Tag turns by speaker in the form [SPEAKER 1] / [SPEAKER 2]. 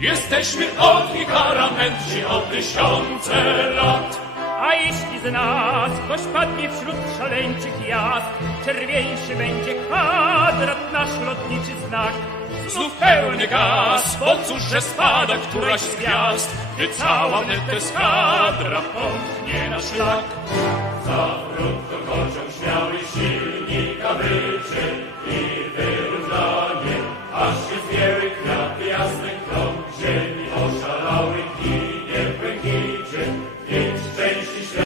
[SPEAKER 1] Jesteśmy od nich aramenci o tysiące lat.
[SPEAKER 2] A jeśli z nas ktoś padnie wśród szaleńczych jazd, czerwieńszy będzie kwadrat, nasz lotniczy znak.
[SPEAKER 1] Znów pełny gaz, bo cóż, że spada któraś z gwiazd, gdy cała wnet eskadra pomknie na szlak.